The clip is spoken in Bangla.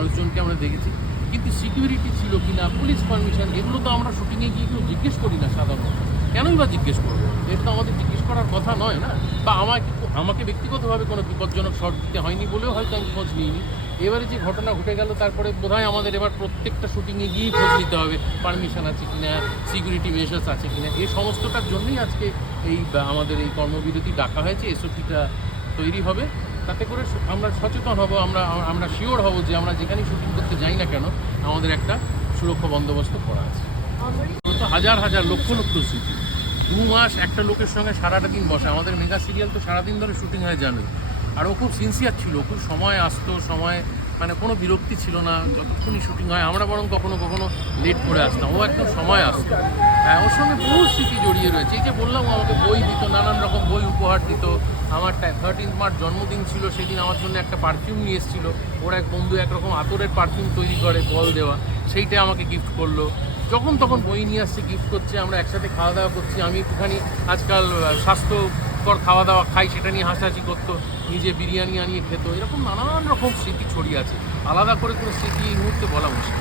মানুষজনকে আমরা দেখেছি, কিন্তু সিকিউরিটি ছিল কি না, পুলিশ পারমিশন, এগুলো তো আমরা শুটিংয়ে গিয়ে কেউ জিজ্ঞেস করি না সাধারণত। কেনই বা জিজ্ঞেস করবো? এটা তো আমাদের জিজ্ঞেস করার কথা নয় না। বা আমাকে ব্যক্তিগতভাবে কোনো বিপজ্জনক শট দিতে হয়নি বলেও হয়তো আমি খোঁজ নিইনি। এবারে যে ঘটনা ঘটে গেল, তারপরে বোধহয় আমাদের এবার প্রত্যেকটা শুটিংয়ে গিয়েই খোঁজ নিতে হবে পারমিশন আছে কিনা, সিকিউরিটি মেজার্স আছে কিনা। এই সমস্তটার জন্যই আজকে আমাদের এই কর্মবিরতি ডাকা হয়েছে। এসওপিটা তৈরি হবে, তাতে করে আমরা সচেতন হব, আমরা শিওর হব যে আমরা যেখানেই শুটিং করতে যাই না কেন আমাদের একটা সুরক্ষা বন্দোবস্ত করা আছে। তো হাজার হাজার লক্ষ লক্ষ স্মৃতি। 2 মাস একটা লোকের সঙ্গে সারাটা দিন বসে। আমাদের মেগা সিরিয়াল তো সারাদিন ধরে শুটিং হয় জানোই। আর ও খুব সিনসিয়ার ছিল, খুব সময় আসতো, সময় মানে কোনো বিরক্তি ছিল না। যতক্ষণই শুটিং হয়, আমরা বরং কখনো কখনো লেট করে আসতাম, ও একদম সময় আসতো। হ্যাঁ, ওর সঙ্গে বহু স্মৃতি জড়িয়ে রয়েছে। এই যে বললাম, ও আমাকে বই দিত, নানান রকম বই উপহার দিত। আমার 13 মার্চ জন্মদিন ছিল, সেদিন আমার জন্য একটা পারফিউম নিয়ে এসেছিল। ওর এক বন্ধু একরকম আতরের পারফিউম তৈরি করে, বল দেওয়া, সেইটা আমাকে গিফট করলো। যখন তখন বই নিয়ে আসছে, গিফট করছে, আমরা একসাথে খাওয়া দাওয়া করছি। আমি একটুখানি আজকাল স্বাস্থ্যকর খাওয়া দাওয়া খাই, সেটা নিয়ে হাসাহাসি করতো, নিজে বিরিয়ানি আনিয়ে খেত। এরকম নানান রকম স্মৃতি ছড়িয়ে আছে। আলাদা করে কোনো স্মৃতি এই মুহূর্তে বলা মুশকিল।